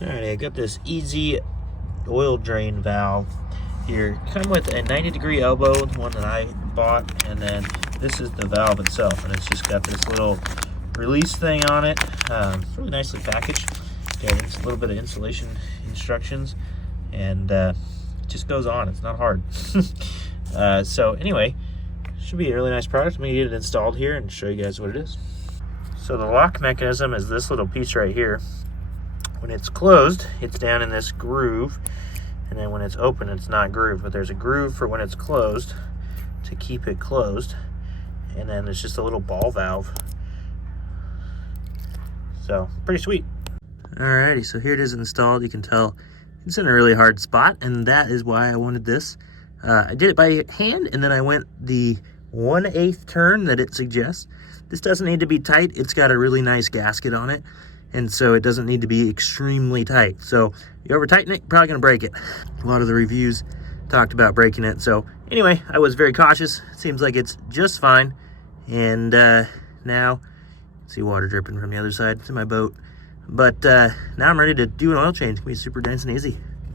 Alright, I got this easy oil drain valve here. Come with a 90-degree elbow, the one that I bought, and then this is the valve itself, and it's just got this little release thing on it. It's really nicely packaged. Got a little bit of insulation instructions, and it just goes on. It's not hard. So anyway, should be a really nice product. I'm gonna get it installed here and show you guys what it is. So the lock mechanism is this little piece right here. When it's closed, it's down in this groove, and then when it's open, it's not grooved, but there's a groove for when it's closed to keep it closed, and then it's just a little ball valve. So pretty sweet. Alrighty, so here it is installed. You can tell it's in a really hard spot, and that is why I wanted this. I did it by hand, and then I went the 1/8 turn that it suggests. This doesn't need to be tight. It's got a really nice gasket on it, and so it doesn't need to be extremely tight. So you over tighten it, you're probably gonna break it. A lot of the reviews talked about breaking it. So anyway, I was very cautious. It seems like it's just fine. And now, see water dripping from the other side. It's in my boat. But now I'm ready to do an oil change. It's gonna be super nice and easy.